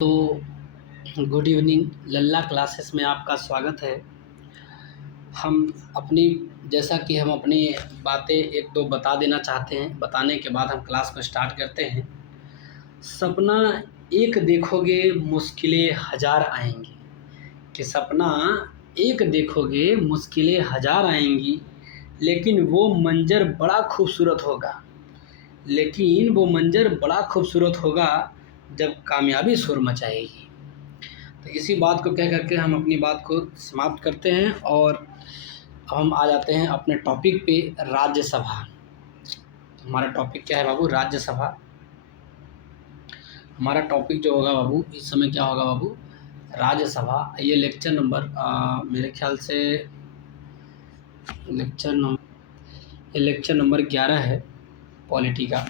तो good evening, लल्ला classes में आपका स्वागत है। हम अपनी जैसा कि हम अपनी बातें एक दो बता देना चाहते हैं। बताने के बाद हम क्लास को स्टार्ट करते हैं। सपना एक देखोगे मुश्किलें हज़ार आएंगी, कि सपना एक देखोगे मुश्किलें हज़ार आएंगी, लेकिन वो मंज़र बड़ा खूबसूरत होगा। लेकिन वो मंज़र बड़ा खूबसूरत होगा जब कामयाबी शोर मचाएगी। तो इसी बात को कह करके हम अपनी बात को समाप्त करते हैं और हम आ जाते हैं अपने टॉपिक पे, राज्यसभा। हमारा टॉपिक क्या है बाबू? राज्यसभा। हमारा टॉपिक जो होगा बाबू इस समय क्या होगा बाबू? राज्यसभा। ये लेक्चर नंबर मेरे ख्याल से लेक्चर नंबर 11 है पॉलिटी का।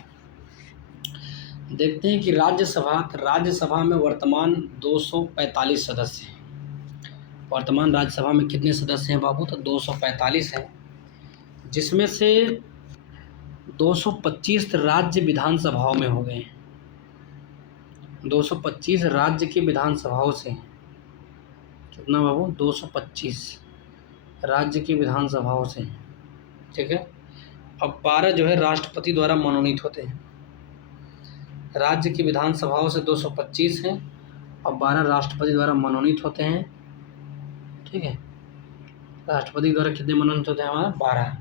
देखते हैं कि राज्यसभा में वर्तमान 245 सदस्य हैं। वर्तमान राज्यसभा में कितने सदस्य हैं बाबू? तो 245 हैं, जिसमें से 225 राज्य विधानसभाओं में हो गए हैं। 225 राज्य की विधानसभाओं से हैं। कितना बाबू? 225 राज्य की विधानसभाओं से हैं। ठीक है। अब 12 जो है राष्ट्रपति द्वारा मनोनीत होते हैं। राज्य की विधानसभाओं से 225 हैं और 12 राष्ट्रपति द्वारा मनोनीत होते हैं। ठीक है। राष्ट्रपति द्वारा कितने मनोनीत होते हैं? हमारा 12।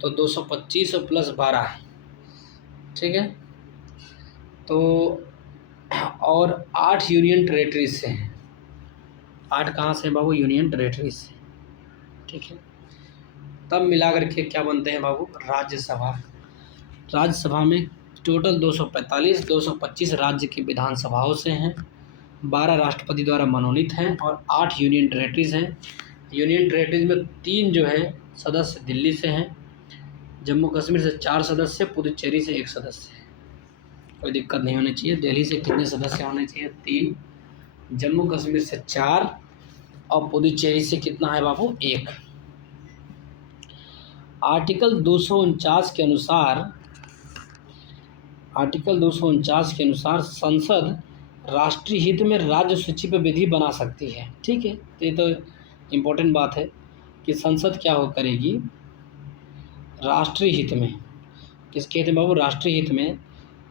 तो 225 और प्लस 12। ठीक है। तो और 8 यूनियन टेरेटरीज से हैं। 8 कहाँ से बाबू? यूनियन टेरेटरीज से। ठीक है। तब मिला करके क्या बनते हैं बाबू? राज्यसभा। राज्यसभा में टोटल 225 राज्य की विधानसभाओं से हैं, 12 राष्ट्रपति द्वारा मनोनीत हैं और 8 यूनियन टेरेटरीज हैं। यूनियन टेरेटरीज में 3 जो है सदस्य दिल्ली से हैं, जम्मू कश्मीर से 4 सदस्य, पुदुचेरी से 1 सदस्य है। कोई दिक्कत नहीं होनी चाहिए। दिल्ली से कितने सदस्य होने चाहिए? 3, जम्मू कश्मीर से 4 और पुदुचेरी से कितना है बाबू? 1। आर्टिकल 249 के अनुसार संसद राष्ट्रीय हित में राज्य सूची पर विधि बना सकती है। ठीक है। तो ये तो इम्पोर्टेंट बात है कि संसद क्या हो करेगी? राष्ट्रीय हित में, किसके हित में बाबू? राष्ट्रीय हित में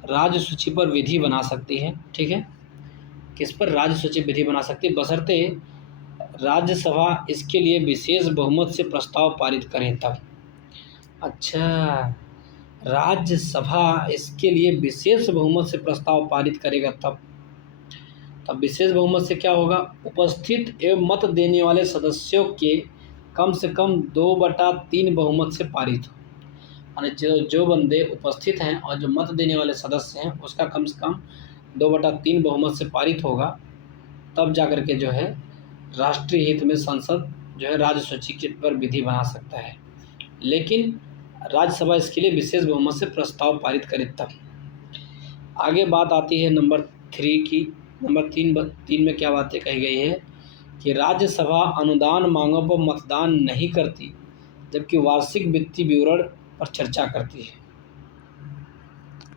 राज्य सूची पर विधि बना सकती है। ठीक है। किस पर? राज्य सूची विधि बना सकती है, बशर्ते राज्यसभा इसके लिए विशेष बहुमत से प्रस्ताव पारित करें तब। अच्छा, राज्यसभा इसके लिए विशेष बहुमत से प्रस्ताव पारित करेगा तब विशेष बहुमत से क्या होगा? उपस्थित एवं मत देने वाले सदस्यों के कम से कम 2/3 बहुमत से पारित हो। यानी जो बंदे उपस्थित हैं और जो मत देने वाले सदस्य हैं उसका कम से कम 2/3 बहुमत से पारित होगा, तब जाकर के जो है राष्ट्रीय हित में संसद जो है राज्य सूची के पर विधि बना सकता है। लेकिन राज्यसभा इसके लिए विशेष बहुमत से प्रस्ताव पारित करे तब। आगे बात आती है नंबर 3 की। नंबर 3 में क्या बातें कही गई है कि राज्यसभा अनुदान मांगों पर मतदान नहीं करती, जबकि वार्षिक वित्तीय विवरण पर चर्चा करती है।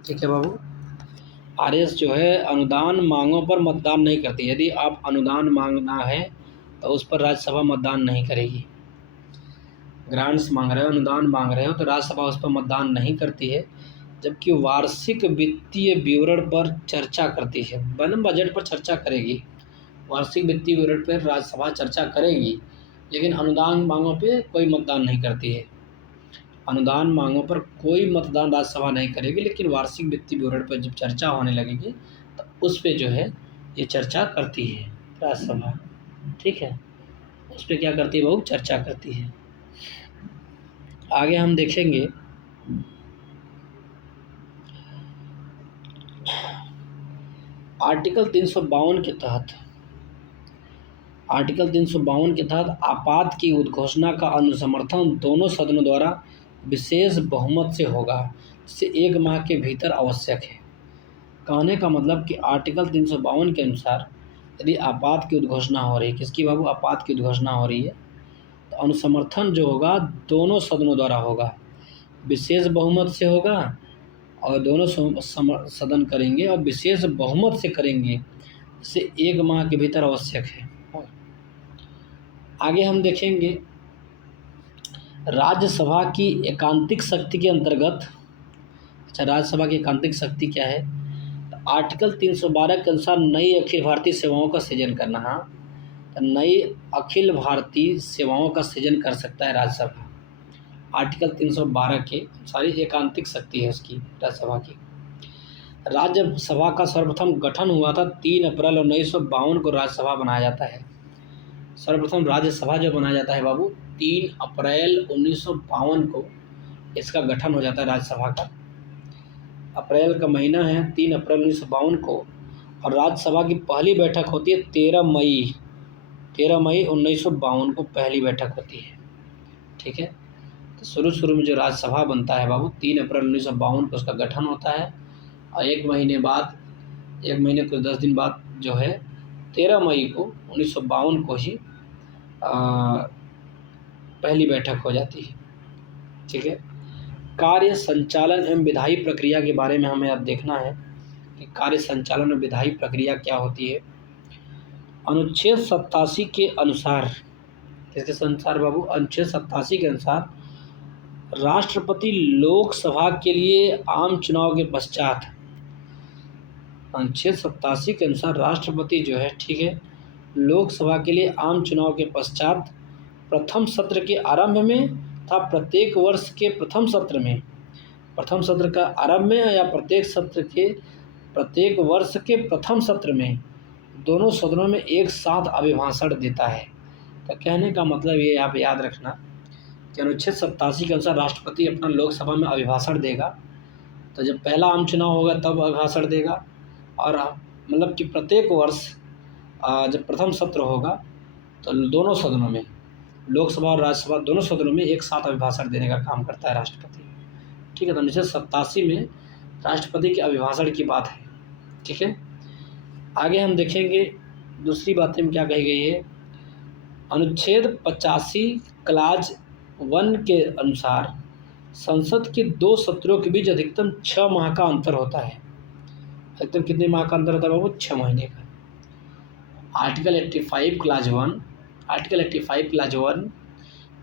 ठीक है बाबू। आरएस जो है अनुदान मांगों पर मतदान नहीं करती। यदि आप अनुदान मांगना है तो उस पर राज्यसभा मतदान नहीं करेगी। ग्रांट्स मांग रहे हो, अनुदान मांग रहे हो, तो राज्यसभा उस पर मतदान नहीं करती है, जबकि वार्षिक वित्तीय विवरण पर चर्चा करती है। वन बजट पर चर्चा करेगी, वार्षिक वित्तीय विवरण पर राज्यसभा चर्चा करेगी, लेकिन अनुदान मांगों पे कोई मतदान नहीं करती है। अनुदान मांगों पर कोई मतदान राज्यसभा नहीं करेगी, लेकिन वार्षिक वित्तीय विवरण पर जब चर्चा होने लगेगी तो उस पर जो है ये चर्चा करती है राज्यसभा। ठीक है। उस पर क्या करती है बहू? चर्चा करती है। आगे हम देखेंगे आर्टिकल 352 के तहत आपात की उद्घोषणा का अनुसमर्थन दोनों सदनों द्वारा विशेष बहुमत से होगा, जिससे 1 माह के भीतर आवश्यक है। कहने का मतलब कि आर्टिकल 352 के अनुसार यदि आपात की उद्घोषणा हो रही है, किसकी बाबू? आपात की उद्घोषणा हो रही है, तो अनुसमर्थन जो होगा दोनों सदनों द्वारा होगा, विशेष बहुमत से होगा और दोनों सदन करेंगे और विशेष बहुमत से करेंगे इसे 1 माह के भीतर आवश्यक है। आगे हम देखेंगे राज्यसभा की एकांतिक शक्ति के अंतर्गत। अच्छा, राज्यसभा की एकांतिक शक्ति क्या है? तो आर्टिकल 312 के अनुसार नई अखिल भारतीय सेवाओं का सृजन करना। हाँ, तो नई अखिल भारतीय सेवाओं का सृजन कर सकता है राज्यसभा। आर्टिकल 312 के अनुसार एकांतिक शक्ति है उसकी, राज्यसभा की। राज्यसभा का सर्वप्रथम गठन हुआ था 3 अप्रैल 1952 को राज्यसभा बनाया जाता है। सर्वप्रथम राज्यसभा जो बनाया जाता है बाबू 3 अप्रैल 1952 को इसका गठन हो जाता है राज्यसभा का। अप्रैल का महीना है, 3 अप्रैल 1952 को। और राज्यसभा की पहली बैठक होती है 13 मई 1952 को पहली बैठक होती है। ठीक है, तो शुरू में जो राज्यसभा बनता है बाबू 3 अप्रैल 1952 को उसका गठन होता है। और 1 महीने को 10 दिन बाद जो है 13 मई को 1952 को ही पहली बैठक हो जाती है। ठीक है, कार्य संचालन एवं विधायी प्रक्रिया के बारे में हमें अब देखना है कि कार्य संचालन और विधायी प्रक्रिया क्या होती है। अनुच्छेद 87 के अनुसार, किसके अनुसार बाबू? अनुच्छेद 87 के अनुसार राष्ट्रपति लोकसभा के लिए आम चुनाव के पश्चात, अनुच्छेद 87 के अनुसार राष्ट्रपति जो है, ठीक है, लोकसभा के लिए आम चुनाव के पश्चात प्रथम सत्र के आरंभ में तथा प्रत्येक वर्ष के प्रथम सत्र में, प्रथम सत्र का आरंभ में या प्रत्येक वर्ष के प्रथम सत्र में दोनों सदनों में एक साथ अभिभाषण देता है। तो कहने का मतलब ये आप याद रखना कि अनुच्छेद 87 के अनुसार राष्ट्रपति अपना लोकसभा में अभिभाषण देगा। तो जब पहला आम चुनाव होगा तब अभिभाषण देगा, और मतलब कि प्रत्येक वर्ष जब प्रथम सत्र होगा तो दोनों सदनों में, लोकसभा और राज्यसभा दोनों सदनों में एक साथ अभिभाषण देने का काम करता है राष्ट्रपति। ठीक है, तो अनुच्छेद 87 में राष्ट्रपति के अभिभाषण की बात है। ठीक है, आगे हम देखेंगे दूसरी बातें में क्या कही गई है। अनुच्छेद 85 क्लाज 1 के अनुसार संसद के 2 सत्रों के बीच अधिकतम 6 माह का अंतर होता है। अधिकतम कितने माह का अंतर होता है बाबू? 6 महीने का। आर्टिकल 85 क्लाज 1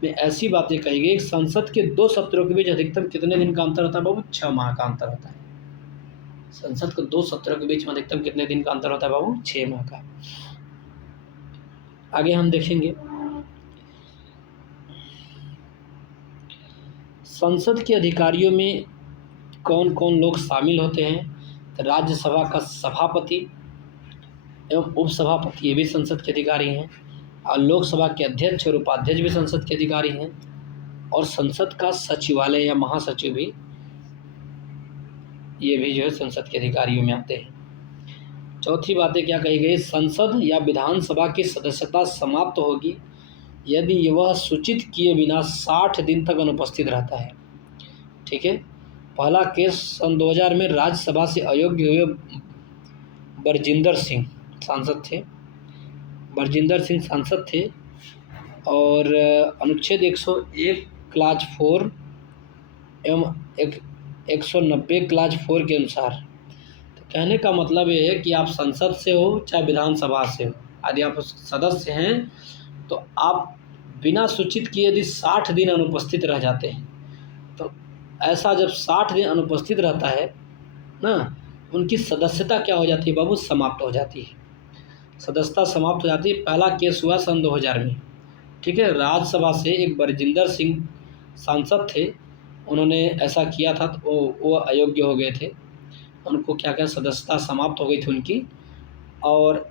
में ऐसी बातें कही गई, संसद के 2 सत्रों के बीच अधिकतम कितने दिन का अंतर होता है बाबू? 6 माह का अंतर होता है। संसद के 2 सत्रों के बीच में अधिकतम कितने दिन का अंतर होता है बाबू? 6 माह का। आगे हम देखेंगे संसद के अधिकारियों में कौन कौन लोग शामिल होते हैं। तो राज्यसभा का सभापति एवं उपसभापति ये भी संसद के अधिकारी हैं, और लोकसभा के अध्यक्ष और उपाध्यक्ष भी संसद के अधिकारी हैं, और संसद का सचिवालय या महासचिव भी, ये भी जो है संसद के अधिकारियों में आते हैं। चौथी बातें क्या कही गई, संसद या विधानसभा की सदस्यता समाप्त होगी यदि वह सूचित किए बिना 60 दिन तक अनुपस्थित रहता है। ठीक है, पहला केस सन 2000 में राज्यसभा से अयोग्य हुए बरजिंदर सिंह सांसद थे, बरजिंदर सिंह सांसद थे, और अनुच्छेद 101 क्लाज 4 एवं 190 क्लाज 4 के अनुसार, तो कहने का मतलब ये है कि आप संसद से हो चाहे विधानसभा से हो, यदि आप सदस्य हैं तो आप बिना सूचित किए यदि 60 दिन अनुपस्थित रह जाते हैं, तो ऐसा जब 60 दिन अनुपस्थित रहता है ना, उनकी सदस्यता क्या हो जाती है बाबू? समाप्त हो जाती है, सदस्यता समाप्त हो जाती है। पहला केस हुआ सन 2000 में। ठीक है, राज्यसभा से एक बरजिंदर सिंह सांसद थे, उन्होंने ऐसा किया था तो वो अयोग्य हो गए थे, उनको क्या सदस्यता समाप्त हो गई थी उनकी, और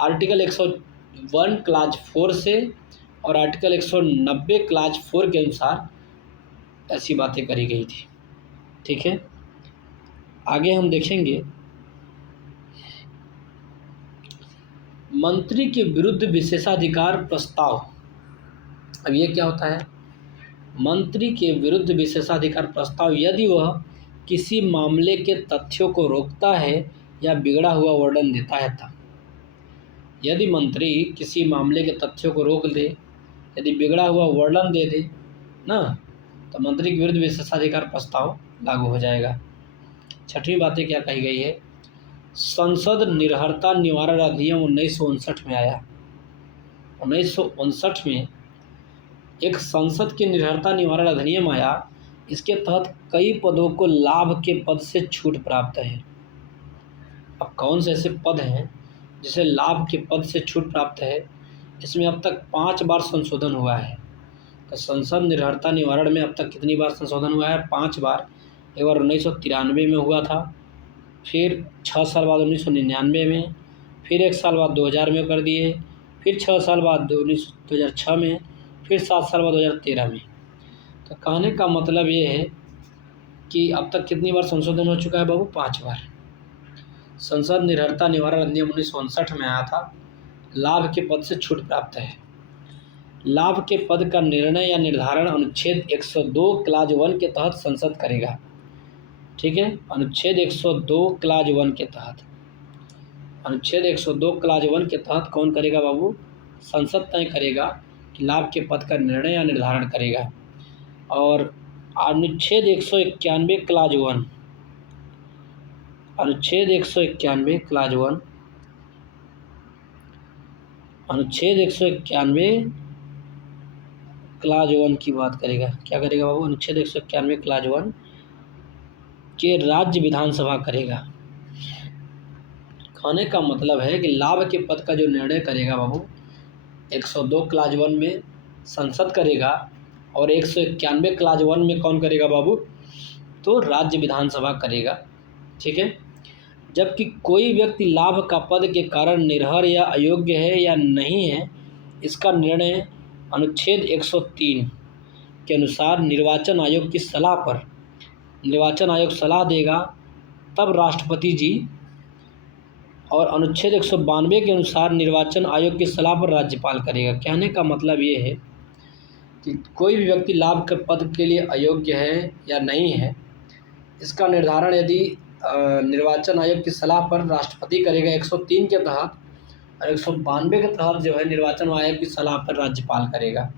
आर्टिकल 101 क्लाज 4 से और आर्टिकल 190 क्लाज 4 के अनुसार ऐसी बातें करी गई थी। ठीक है, आगे हम देखेंगे मंत्री के विरुद्ध विशेषाधिकार प्रस्ताव। अब ये क्या होता है? मंत्री के विरुद्ध विशेषाधिकार प्रस्ताव यदि वह किसी मामले के तथ्यों को रोकता है या बिगड़ा हुआ वर्णन देता है तब। यदि मंत्री किसी मामले के तथ्यों को रोक दे, यदि बिगड़ा हुआ वर्णन दे दे ना, तो मंत्री के विरुद्ध विशेषाधिकार प्रस्ताव लागू हो जाएगा। छठवीं बातें क्या कही गई है, संसद निर्भरता निवारण अधिनियम 1959 में आया। 1959 में एक संसद के निर्भरता निवारण अधिनियम आया। इसके तहत कई पदों को लाभ के पद से छूट प्राप्त है। अब कौन से ऐसे पद हैं जिसे लाभ के पद से छूट प्राप्त है? इसमें अब तक 5 बार संशोधन हुआ है। तो संसद निर्भरता निवारण में अब तक कितनी बार संशोधन हुआ है? 5 बार। एक बार 1993 में हुआ था, फिर 6 साल बाद 1999 में, फिर 1 साल बाद 2000 में कर दिए, फिर 6 साल बाद 2006 में, फिर 7 साल बाद 2013 में। तो कहने का मतलब ये है कि अब तक कितनी बार संशोधन हो चुका है बाबू? 5 बार। संसद निर्भरता निवारण अधिनियम 1959 में आया था। लाभ के पद से छूट प्राप्त है। लाभ के पद का निर्णय या निर्धारण अनुच्छेद 102 क्लाज 1 के तहत संसद करेगा। ठीक है, अनुच्छेद 102 क्लाज 1 के तहत, अनुच्छेद 102 क्लाज 1 के तहत कौन करेगा बाबू? संसद तय करेगा कि लाभ के पद का निर्णय या निर्धारण करेगा। और अनुच्छेद 191 क्लाज 1, अनुच्छेद 191 क्लाज 1, अनुच्छेद 191 क्लाज 1 की बात करेगा। क्या करेगा बाबू? अनुच्छेद 191 क्लाज 1 के राज्य विधानसभा करेगा। कहने का मतलब है कि लाभ के पद का जो निर्णय करेगा बाबू 102 क्लाज 1 में संसद करेगा, और 191 क्लाज 1 में कौन करेगा बाबू? तो राज्य विधानसभा करेगा। ठीक है। जबकि कोई व्यक्ति लाभ का पद के कारण निर्भर या अयोग्य है या नहीं है, इसका निर्णय अनुच्छेद 103 के अनुसार निर्वाचन आयोग की सलाह पर, निर्वाचन आयोग सलाह देगा तब राष्ट्रपति जी, और अनुच्छेद 192 के अनुसार निर्वाचन आयोग की सलाह पर राज्यपाल करेगा। कहने का मतलब ये है कि कोई भी व्यक्ति लाभ के पद के लिए अयोग्य है या नहीं है, इसका निर्धारण यदि निर्वाचन आयोग की सलाह पर राष्ट्रपति करेगा 103 के तहत, और 192 के तहत जो है निर्वाचन आयोग की सलाह पर राज्यपाल करेगा।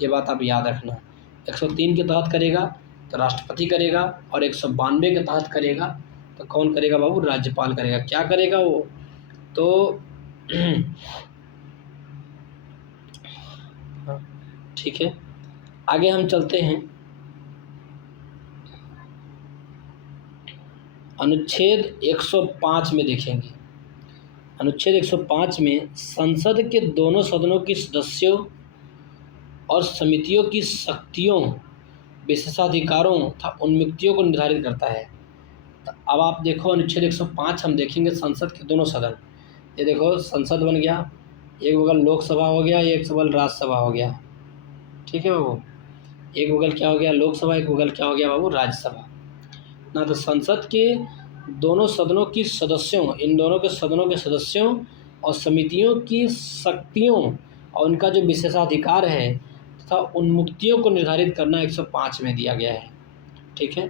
ये बात आप याद रखना। 103 के तहत करेगा तो राष्ट्रपति करेगा, और 192 के तहत करेगा तो कौन करेगा बाबू? राज्यपाल करेगा। क्या करेगा वो? तो ठीक है, आगे हम चलते हैं। अनुच्छेद 105 में देखेंगे। अनुच्छेद 105 में संसद के दोनों सदनों के सदस्यों और समितियों की शक्तियों, विशेषाधिकारों तथा उन्मुक्तियों को निर्धारित करता है। तो अब आप देखो अनुच्छेद 105 हम देखेंगे संसद के दोनों सदन। ये देखो संसद बन गया, एक बगल लोकसभा हो गया, एक बगल राज्यसभा हो गया। ठीक है बाबू, एक बगल क्या हो गया? लोकसभा, एक बगल क्या हो गया बाबू? राज्यसभा ना। तो संसद के दोनों सदनों की सदस्यों, इन दोनों के सदनों के सदस्यों और समितियों की शक्तियों और उनका जो विशेषाधिकार है तथा उन्मुक्तियों को निर्धारित करना 105 में दिया गया है। ठीक है।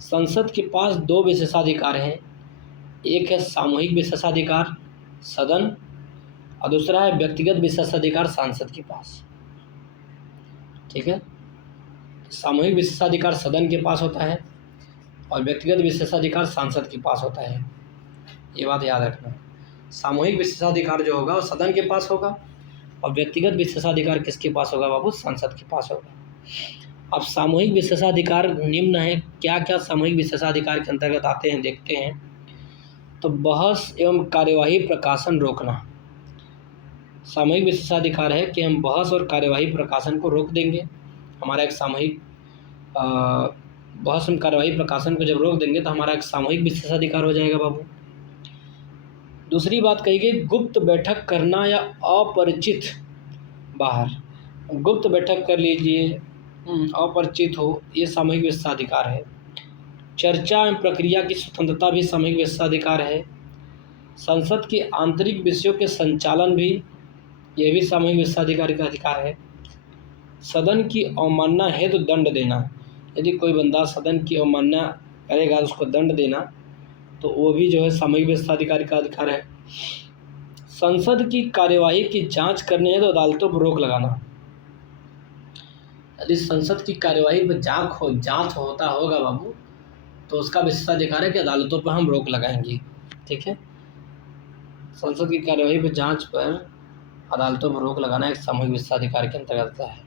संसद के पास 2 विशेषाधिकार हैं। एक है सामूहिक विशेषाधिकार सदन, और दूसरा है व्यक्तिगत विशेषाधिकार सांसद के पास। ठीक है। सामूहिक विशेषाधिकार सदन के पास होता है और व्यक्तिगत विशेषाधिकार सांसद के पास होता है। ये बात याद रखना। सामूहिक विशेषाधिकार जो होगा वो सदन के पास होगा, और व्यक्तिगत विशेषाधिकार किसके पास होगा बाबू? सांसद के पास होगा। अब सामूहिक विशेषाधिकार निम्न है। क्या क्या सामूहिक विशेषाधिकार के अंतर्गत आते हैं देखते हैं। तो बहस एवं कार्यवाही प्रकाशन रोकना सामूहिक विशेषाधिकार है कि हम बहस और कार्यवाही प्रकाशन को रोक देंगे। हमारा एक सामूहिक बहस एवं कार्यवाही प्रकाशन को जब रोक देंगे तो हमारा एक सामूहिक विशेषाधिकार हो जाएगा बाबू। दूसरी बात कही गई गुप्त बैठक करना या अपरिचित बाहर, गुप्त बैठक कर लीजिए, अपरिचित हो, ये सामूहिक विशेषाधिकार है। चर्चा एवं प्रक्रिया की स्वतंत्रता भी सामूहिक विशेषाधिकार है। संसद के आंतरिक विषयों के संचालन भी, यह भी सामूहिक विशेषाधिकार का अधिकार है। सदन की अवमानना हेतु दंड देना, यदि कोई बंदा सदन की अवमानना करेगा उसको दंड देना, तो वो भी जो है सामूहिक विशेषाधिकार का अधिकार है। संसद की कार्यवाही की जांच करने है तो अदालतों पर रोक लगाना, यदि संसद की कार्यवाही पर जांच होता होगा बाबू तो उसका विशेषाधिकार है कि अदालतों पर हम रोक लगाएंगे। ठीक है। संसद की कार्यवाही पर जांच पर अदालतों पर रोक लगाना एक सामूहिक विशेषाधिकार के अंतर्गत आता है।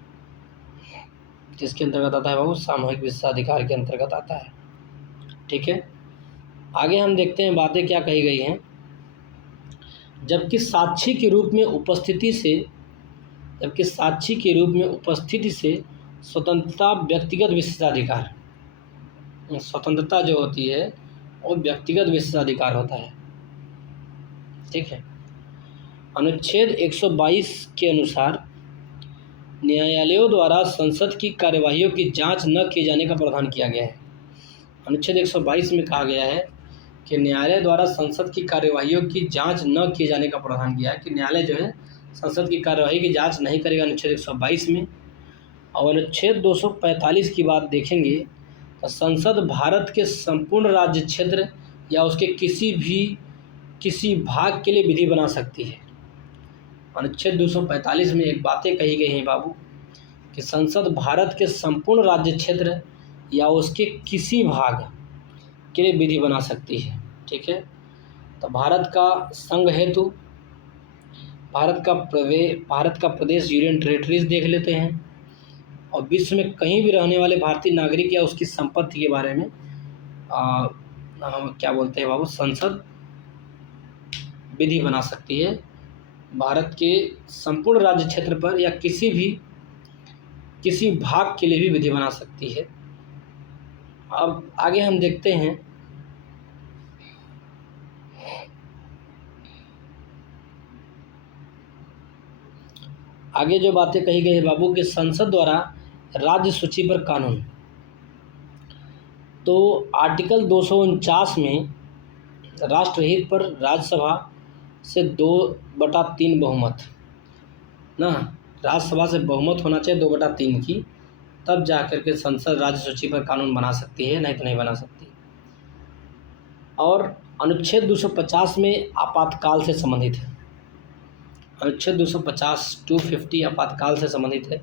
किसके अंतर्गत आता है बाबू? सामूहिक विशेषाधिकार के अंतर्गत आता है। ठीक है, आगे हम देखते हैं बातें क्या कही गई हैं। जबकि साक्षी के रूप में उपस्थिति से स्वतंत्रता व्यक्तिगत विशेषाधिकार, स्वतंत्रता जो होती है वो व्यक्तिगत विशेषाधिकार होता है। ठीक है, अनुच्छेद 122 के अनुसार न्यायालयों द्वारा संसद की कार्यवाहियों की जांच न किए जाने का प्रावधान किया गया है। अनुच्छेद 122 में कहा गया है कि न्यायालय द्वारा संसद की कार्यवाहियों की जांच न किए जाने का प्रावधान किया है, कि न्यायालय जो है संसद की कार्यवाही की जांच नहीं करेगा अनुच्छेद 122 में। और अनुच्छेद 245 की बात देखेंगे तो संसद भारत के संपूर्ण राज्य क्षेत्र या उसके किसी भाग के लिए विधि बना सकती है। अनुच्छेद 245 में एक बातें कही गई हैं बाबू कि संसद भारत के संपूर्ण राज्य क्षेत्र या उसके किसी भाग के लिए विधि बना सकती है। ठीक है, तो भारत का संघ हेतु, भारत का प्रदेश यूनियन टेरेटरीज देख लेते हैं, और विश्व में कहीं भी रहने वाले भारतीय नागरिक या उसकी संपत्ति के बारे में हम क्या बोलते हैं बाबू? संसद विधि बना सकती है भारत के संपूर्ण राज्य क्षेत्र पर या किसी भाग के लिए भी विधि बना सकती है। अब आगे हम देखते हैं आगे जो बातें कही गई है बाबू कि संसद द्वारा राज्य सूची पर कानून। तो आर्टिकल 249 में राष्ट्रहित पर राज्यसभा से 2/3 बहुमत ना, राज्यसभा से बहुमत होना चाहिए 2/3 की, तब जाकर के संसद राज्य सूची पर कानून बना सकती है, नहीं तो नहीं बना सकती। और अनुच्छेद 250 में आपातकाल से संबंधित है। अनुच्छेद 250 आपातकाल से संबंधित है।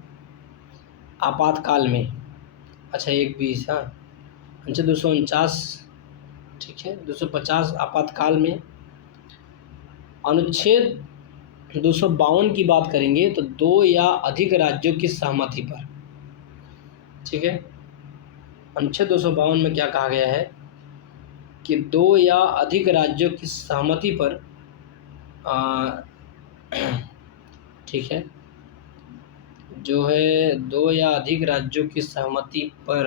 आपातकाल में अच्छा एक भी हाँ, अनुच्छेद 249 ठीक है, 250 आपातकाल में। अनुच्छेद 252 की बात करेंगे तो 2 या अधिक राज्यों की सहमति पर। ठीक है, अनुच्छेद 252 में क्या कहा गया है कि 2 या अधिक राज्यों की सहमति पर ठीक है, जो है 2 या अधिक राज्यों की सहमति पर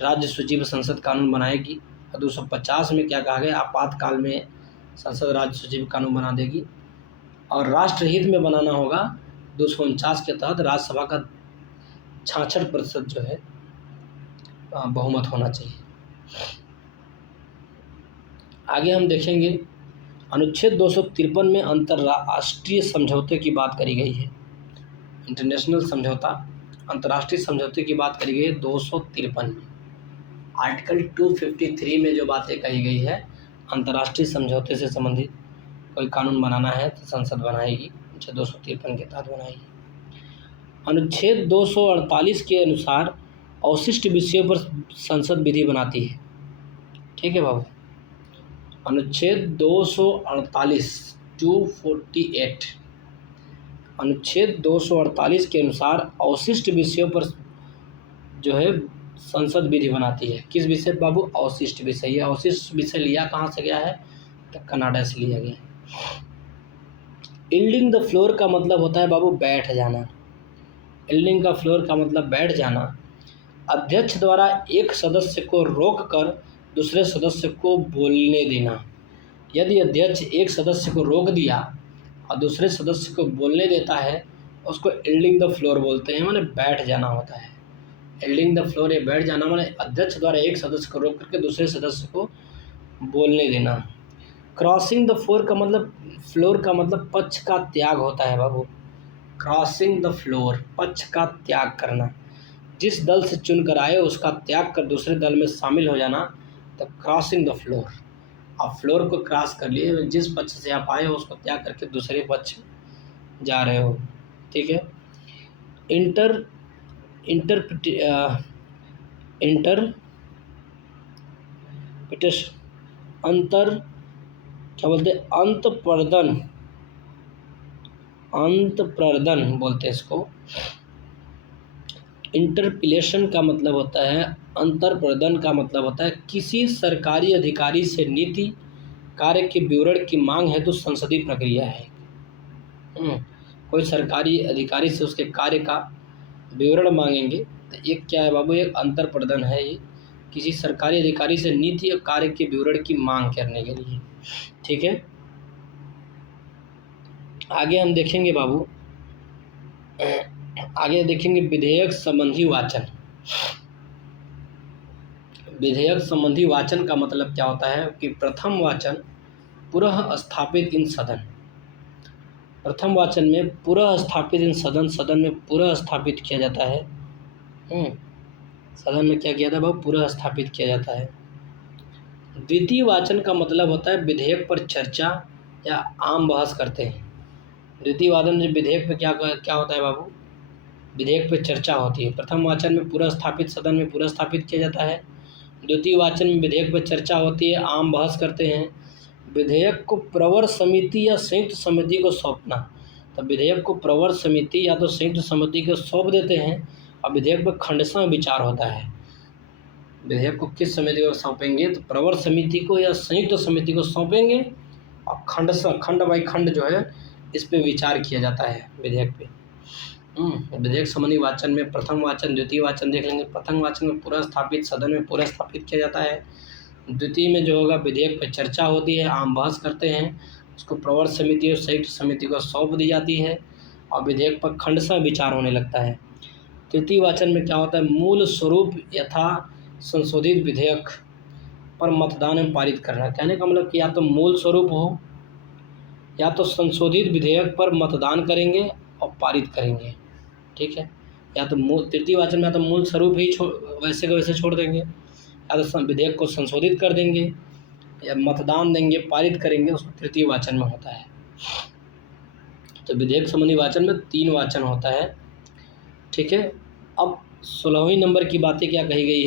राज्य सूची पर संसद कानून बनाएगी। और 250 में क्या कहा गया? आपातकाल में संसद राज्य सूची पर कानून बना देगी। और राष्ट्रहित में बनाना होगा 249 के तहत राज्यसभा का 66% जो है बहुमत होना चाहिए। आगे हम देखेंगे अनुच्छेद 253 में अंतर्राष्ट्रीय समझौते की बात करी गई है। इंटरनेशनल समझौता, अंतर्राष्ट्रीय समझौते की बात करी गई है 253 में। आर्टिकल 253 में जो बातें कही गई है, अंतर्राष्ट्रीय समझौते से संबंधित कोई कानून बनाना है तो संसद बनाएगी, अनुच्छेद 253 के तहत बनाएगी। अनुच्छेद 248 के अनुसार अवशिष्ट विषयों पर संसद विधि बनाती है। ठीक है बाबू, अनुच्छेद 248 अनुच्छेद 248 के अनुसार अवशिष्ट विषयों पर जो है संसद विधि बनाती है। किस विषय बाबू? अवशिष्ट विषय। ये अवशिष्ट विषय लिया कहाँ से गया है? तो कनाडा से लिया गया है। यील्डिंग द फ्लोर का मतलब होता है बाबू बैठ जाना। यील्डिंग का फ्लोर का मतलब बैठ जाना। अध्यक्ष द्वारा एक सदस्य को रोककर दूसरे सदस्य को बोलने देना। यदि अध्यक्ष एक सदस्य को रोक दिया और दूसरे सदस्य को बोलने देता है, उसको यील्डिंग द फ्लोर बोलते हैं, माने बैठ जाना होता है। यील्डिंग द फ्लोर ये बैठ जाना माने अध्यक्ष द्वारा एक सदस्य को रोक करके दूसरे सदस्य को बोलने देना। क्रॉसिंग द फ्लोर का मतलब पक्ष का त्याग होता है बाबू। क्रॉसिंग द फ्लोर, पक्ष का त्याग करना। जिस दल से चुन कर आए उसका त्याग कर दूसरे दल में शामिल हो जाना, तो क्रॉसिंग द फ्लोर। आप फ्लोर को क्रॉस कर लिए, जिस पक्ष से आप आए हो उसको त्याग करके दूसरे पक्ष जा रहे हो। ठीक है, अंतर क्या बोलते हैं, अंतःप्रदन बोलते हैं इसको। इंटरपिलेशन का मतलब होता है, अंतर्प्रदन का मतलब होता है किसी सरकारी अधिकारी से नीति कार्य के विवरण की मांग है तो संसदीय प्रक्रिया है। कोई सरकारी अधिकारी से उसके कार्य का विवरण मांगेंगे तो एक क्या है बाबू, एक अंतर्प्रदन है। ये किसी सरकारी अधिकारी से नीति और कार्य के विवरण की मांग करने के लिए। ठीक है, आगे हम देखेंगे बाबू, आगे देखेंगे विधेयक संबंधी वाचन। विधेयक संबंधी वाचन का मतलब क्या होता है कि प्रथम वाचन पुनः स्थापित इन सदन, प्रथम वाचन में पुनः स्थापित इन सदन, सदन में पुनः स्थापित किया जाता है। सदन में क्या किया था बाबू, पुनः स्थापित किया जाता है। द्वितीय वाचन का मतलब होता है विधेयक पर चर्चा या आम बहस करते हैं। द्वितीय वाचन में विधेयक पे क्या होता है बाबू, विधेयक पे चर्चा होती है। प्रथम वाचन में पुनः स्थापित, सदन में पुनः स्थापित किया जाता है। द्वितीय वाचन में विधेयक पर चर्चा होती है, आम बहस करते हैं। विधेयक को प्रवर समिति या संयुक्त समिति को सौंपना, तो विधेयक को प्रवर समिति या तो संयुक्त समिति को सौंप देते हैं और विधेयक पर खंडशः विचार होता है। विधेयक को किस समिति को सौंपेंगे, तो प्रवर समिति को या संयुक्त समिति को सौंपेंगे और खंड बाई खंड जो है इस पे विचार किया जाता है विधेयक पे। विधेयक संबंधी वाचन में प्रथम वाचन द्वितीय वाचन देख लेंगे। प्रथम वाचन में पूरा स्थापित, सदन में पूरा स्थापित किया जाता है। द्वितीय में जो होगा विधेयक पर चर्चा होती है, आम बहस करते हैं, उसको प्रवर समिति और संयुक्त समिति को सौंप दी जाती है और विधेयक पर खंडशः विचार होने लगता है। तृतीय वाचन में क्या होता है, मूल स्वरूप यथा संशोधित विधेयक पर मतदान में पारित करना। कहने का मतलब कि या तो मूल स्वरूप हो या तो संशोधित विधेयक पर मतदान करेंगे और पारित करेंगे। ठीक है, या तो तृतीय वाचन में या तो मूल स्वरूप ही वैसे का वैसे छोड़ देंगे, या तो विधेयक को संशोधित कर देंगे या मतदान देंगे, पारित करेंगे, उसको तृतीय वाचन में होता है। तो विधेयक संबंधी वाचन में 3 वाचन होता है। ठीक है, अब 16वीं नंबर की बातें क्या कही गई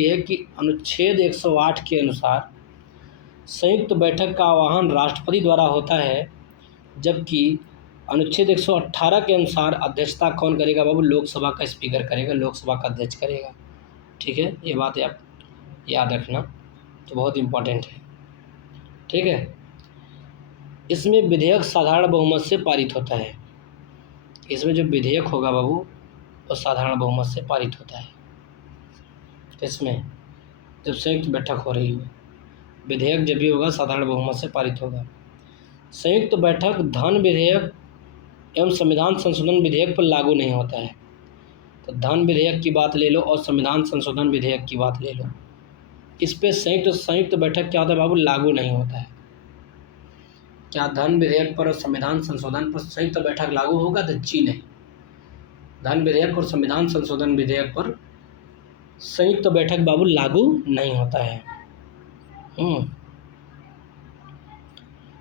है कि अनुच्छेद 108 के अनुसार संयुक्त बैठक का आह्वान राष्ट्रपति द्वारा होता है, जबकि अनुच्छेद 118 के अनुसार अध्यक्षता कौन करेगा बाबू, लोकसभा का स्पीकर करेगा, लोकसभा का अध्यक्ष करेगा। ठीक है, ये बात आप याद रखना, तो बहुत इम्पोर्टेंट है। ठीक है, इसमें विधेयक साधारण बहुमत से पारित होता है। इसमें जो विधेयक होगा बाबू वो साधारण बहुमत से पारित होता है। इसमें जब संयुक्त बैठक हो रही हो, विधेयक जब भी होगा साधारण बहुमत से पारित होगा। संयुक्त बैठक धन विधेयक एवं संविधान संशोधन विधेयक पर लागू नहीं होता है। तो धन विधेयक की बात ले लो और संविधान संशोधन विधेयक की बात ले लो, इस पे संयुक्त बैठक क्या होता है बाबू, लागू नहीं होता है। क्या धन विधेयक पर और संविधान संशोधन पर संयुक्त बैठक लागू होगा, तो जी नहीं। धन विधेयक और संविधान संशोधन विधेयक पर संयुक्त बैठक बाबू लागू नहीं होता है।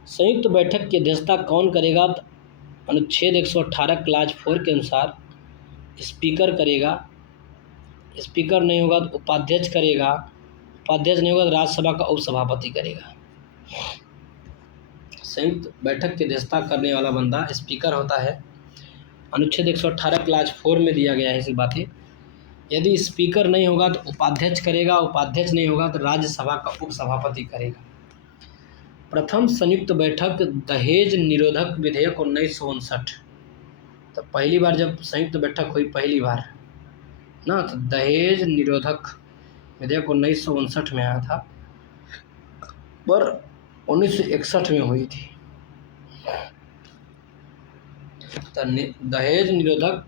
संयुक्त बैठक की अध्यक्षता कौन करेगा, तो अनुच्छेद 118 क्लास 4 के अनुसार स्पीकर करेगा। स्पीकर नहीं होगा तो उपाध्यक्ष करेगा, उपाध्यक्ष नहीं होगा तो राज्यसभा का उपसभापति करेगा। संयुक्त बैठक की अध्यक्षता करने वाला बंदा स्पीकर होता है। अनुच्छेद 118 क्लास 4 में दिया गया है ऐसी बातें। यदि स्पीकर नहीं होगा तो उपाध्यक्ष करेगा, उपाध्यक्ष नहीं होगा तो राज्यसभा का उपसभापति करेगा। प्रथम संयुक्त बैठक दहेज निरोधक विधेयक 1959, तो पहली बार जब संयुक्त बैठक हुई पहली बार ना, तो दहेज निरोधक विधेयक 1959 में आया था, पर 1961 में हुई थी। तो दहेज निरोधक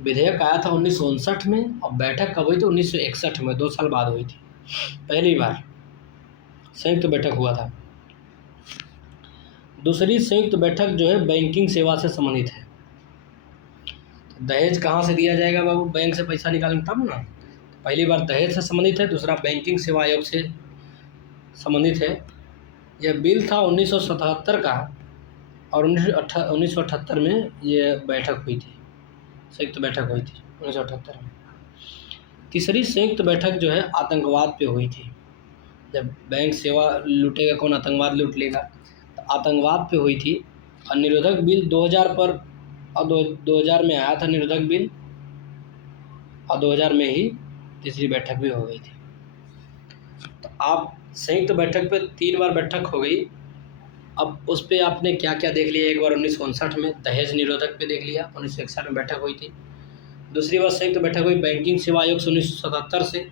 विधेयक आया था 1959 में और बैठक कब हुई थी, 1961 में, 2 साल बाद हुई थी। पहली बार संयुक्त बैठक हुआ था। दूसरी संयुक्त बैठक जो है बैंकिंग सेवा से संबंधित है। दहेज कहाँ से दिया जाएगा बाबू, बैंक से पैसा निकालेंगे तब ना। पहली बार दहेज से संबंधित है, दूसरा बैंकिंग सेवा आयोग से संबंधित है। यह बिल था 1977 का और 1978 में ये बैठक हुई थी, संयुक्त बैठक हुई थी 1978 में। तीसरी संयुक्त बैठक जो है आतंकवाद पे हुई थी। जब बैंक सेवा लूटेगा कौन, आतंकवाद लूट लेगा, आतंकवाद पे हुई थी और निरोधक बिल 2000 पर और 2000 में आया था निरोधक बिल, और 2000 में ही तीसरी बैठक भी हो गई थी। तो आप संयुक्त बैठक पे 3 बार बैठक हो गई। अब उस पे आपने क्या क्या देख लिया, एक बार 1959 में दहेज निरोधक पे देख लिया, 1961 में बैठक हुई थी। दूसरी बार संयुक्त बैठक हुई बैंकिंग सेवा आयोग से 1977 से,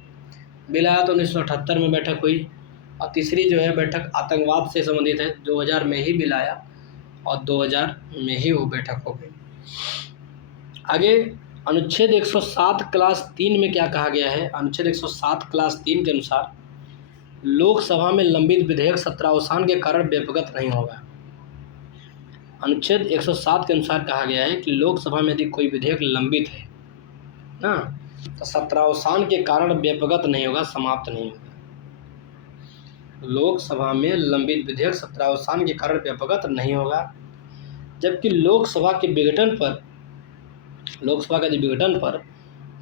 बिल आया तो 1978 में बैठक हुई। और तीसरी जो है बैठक आतंकवाद से संबंधित है, 2000 में ही बिल आया और 2000 में ही वो बैठक हो गई। आगे अनुच्छेद 107 क्लास 3 में क्या कहा गया है? अनुच्छेद 107 क्लास 3 के अनुसार लोकसभा में लंबित विधेयक सत्रावसान के कारण व्यपगत नहीं होगा। अनुच्छेद 107 के अनुसार कहा गया है कि लोकसभा में यदि कोई विधेयक लंबित है ना, तो सत्रावसान के कारण व्यपगत नहीं होगा, समाप्त नहीं होगा। लोकसभा में लंबित विधेयक सत्रावसान के कारण व्यपगत नहीं होगा। जबकि लोकसभा के विघटन पर, लोकसभा के विघटन पर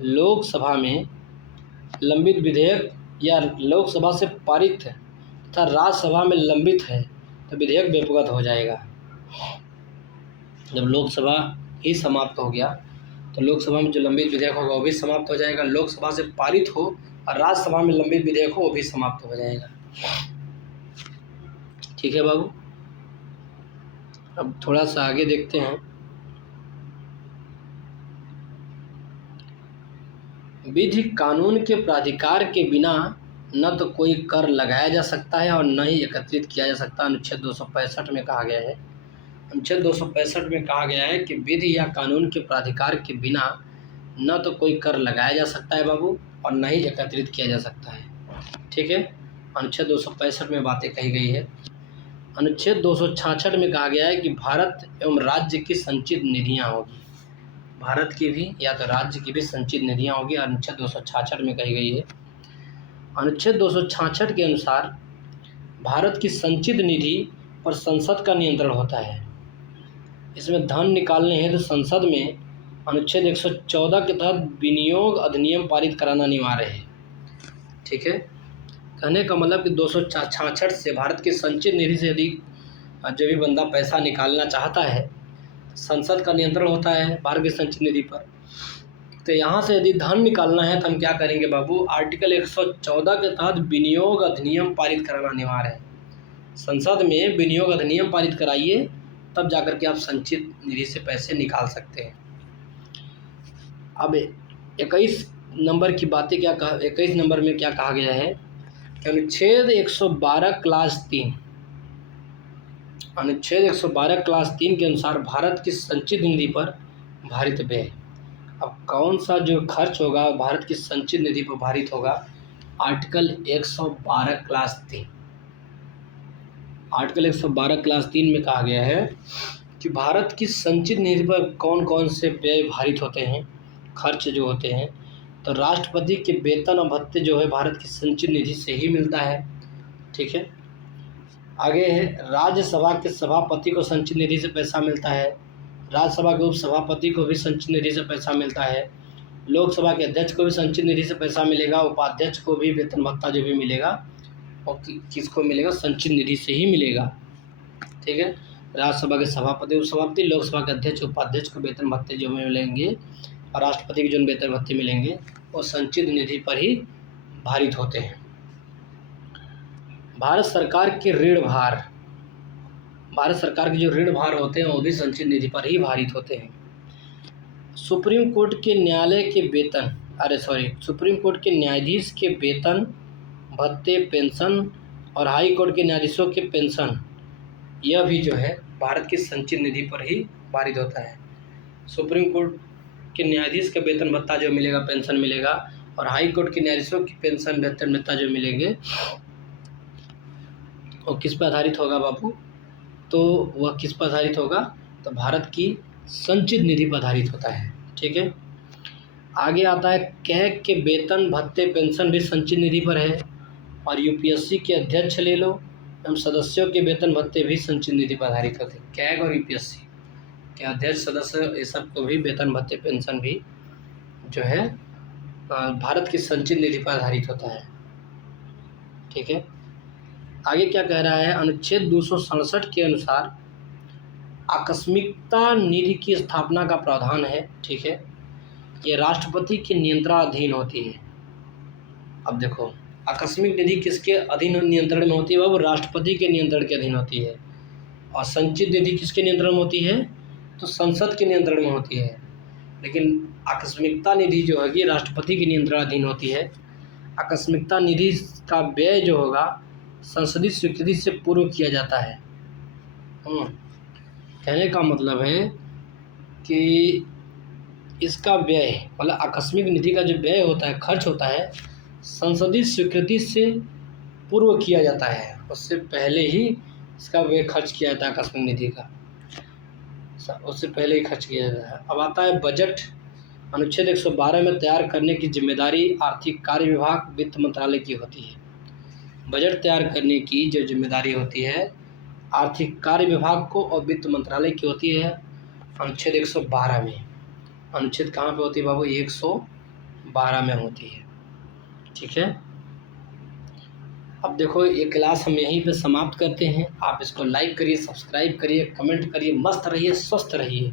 लोकसभा में लंबित विधेयक या लोकसभा से पारित है तथा राज्यसभा में लंबित है तो विधेयक व्यपगत हो जाएगा। जब लोकसभा ही समाप्त हो गया तो लोकसभा में जो लंबित विधेयक होगा वो भी समाप्त हो जाएगा। लोकसभा से पारित हो और राज्यसभा में लंबित विधेयक हो वो भी समाप्त हो जाएगा। ठीक है बाबू, अब थोड़ा सा आगे देखते हैं। विधि कानून के प्राधिकार के बिना न तो कोई कर लगाया जा सकता है और न ही एकत्रित किया जा सकता। अनुच्छेद 265 में कहा गया है, अनुच्छेद 265 में कहा गया है कि विधि या कानून के प्राधिकार के बिना न तो कोई कर लगाया जा सकता है बाबू और न ही एकत्रित किया जा सकता है। ठीक है, अनुच्छेद 265 में बातें कही गई है। अनुच्छेद 266 में कहा गया है कि भारत एवं राज्य की संचित निधियां होगी, भारत की भी या तो राज्य की भी संचित निधियां होगी, अनुच्छेद 266 में कही गई है। अनुच्छेद 266 के अनुसार भारत की संचित निधि पर संसद का नियंत्रण होता है। इसमें धन निकालने हेतु संसद में अनुच्छेद 114 के तहत विनियोग अधिनियम पारित कराना अनिवार्य है। ठीक है, कहने का मतलब कि 266 से भारत की संचित निधि से यदि जो भी बंदा पैसा निकालना चाहता है, संसद का नियंत्रण होता है भारत की संचित निधि पर। तो यहाँ से यदि धन निकालना है तो हम क्या करेंगे बाबू, आर्टिकल 114 के तहत विनियोग अधिनियम पारित कराना अनिवार्य है। संसद में विनियोग अधिनियम पारित कराइए, तब जाकर के आप संचित निधि से पैसे निकाल सकते हैं। अब 21 नंबर की बातें क्या कहा, 21 नंबर में क्या कहा गया है कि अनुच्छेद 112 क्लास 3, अनुच्छेद 112 क्लास 3 के अनुसार भारत की संचित निधि पर भारित व्यय। अब कौन सा जो खर्च होगा भारत की संचित निधि पर भारित होगा? आर्टिकल 112 क्लास 3, आर्टिकल 112 क्लास 3 में कहा गया है कि भारत की संचित निधि पर कौन कौन से व्यय भारित होते हैं, खर्च जो होते हैं। तो राष्ट्रपति के वेतन और भत्ते जो है भारत की संचित निधि से ही मिलता है। ठीक है, आगे है राज्यसभा के सभापति को संचित निधि से पैसा मिलता है, राज्यसभा के उपसभापति को भी संचित निधि से पैसा मिलता है, लोकसभा के अध्यक्ष को भी संचित निधि से पैसा मिलेगा, उपाध्यक्ष को भी वेतन भत्ता जो भी मिलेगा और किसको मिलेगा? संचित निधि से ही मिलेगा। ठीक है, राज्यसभा के सभापति उपसभापति, लोकसभा के अध्यक्ष उपाध्यक्ष को वेतन भत्ते जो मिलेंगे और राष्ट्रपति के जो वेतन भत्ते मिलेंगे वो संचित निधि पर ही भारित होते हैं। भारत सरकार के ऋण भार, भारत सरकार के जो ऋण भार होते हैं वो भी संचित निधि पर ही भारित होते हैं। सुप्रीम कोर्ट के न्यायालय के वेतन, सुप्रीम कोर्ट के न्यायाधीश के वेतन भत्ते, पेंशन और हाई कोर्ट के न्यायाधीशों के पेंशन, यह भी जो है भारत की संचित निधि पर ही भारित होता है। सुप्रीम कोर्ट के न्यायाधीश का वेतन भत्ता जो मिलेगा, पेंशन मिलेगा, और हाई कोर्ट के न्यायाधीशों की पेंशन वेतन भत्ता जो मिलेंगे वो किस पर आधारित होगा बाबू? तो वह किस पर आधारित होगा? तो भारत की संचित निधि पर आधारित होता है। ठीक है, आगे आता है कैग के वेतन भत्ते पेंशन भी संचित निधि पर है, और यूपीएससी के अध्यक्ष ले लो एवं सदस्यों के वेतन भत्ते भी संचित निधि पर आधारित होते हैं। कैग और यूपीएससी के अध्यक्ष सदस्य ये सब को भी वेतन भत्ते पेंशन भी जो है भारत की संचित निधि पर आधारित होता है। ठीक है, आगे क्या कह रहा है, अनुच्छेद 267 के अनुसार आकस्मिकता निधि की स्थापना का प्रावधान है, ठीक है, ये राष्ट्रपति के नियंत्रणाधीन होती है। अब देखो, आकस्मिक निधि किसके अधीन नियंत्रण में होती है, वो राष्ट्रपति के नियंत्रण के अधीन होती है। और संचित निधि किसके नियंत्रण में होती है, तो संसद के नियंत्रण में होती है। लेकिन आकस्मिकता निधि जो होगी राष्ट्रपति के नियंत्रणाधीन होती है। आकस्मिकता निधि का व्यय जो होगा संसदीय स्वीकृति से पूर्व किया जाता है। कहने का मतलब है कि इसका व्यय मतलब आकस्मिक निधि का जो व्यय होता है, खर्च होता है, संसदीय स्वीकृति से पूर्व किया जाता है। उससे पहले ही इसका व्यय खर्च किया जाता है, आकस्मिक निधि का उससे पहले ही खर्च किया जाता है। अब आता है बजट। अनुच्छेद 112 में तैयार करने की जिम्मेदारी आर्थिक कार्य विभाग वित्त मंत्रालय की होती है। बजट तैयार करने की जो जिम्मेदारी होती है आर्थिक कार्य विभाग को और वित्त मंत्रालय की होती है अनुच्छेद 112 में। अनुच्छेद कहाँ पे होती है बाबू, 112 में होती है, ठीक है। अब देखो ये क्लास हम यहीं पे समाप्त करते हैं। आप इसको लाइक करिए, सब्सक्राइब करिए, कमेंट करिए, मस्त रहिए, स्वस्थ रहिए।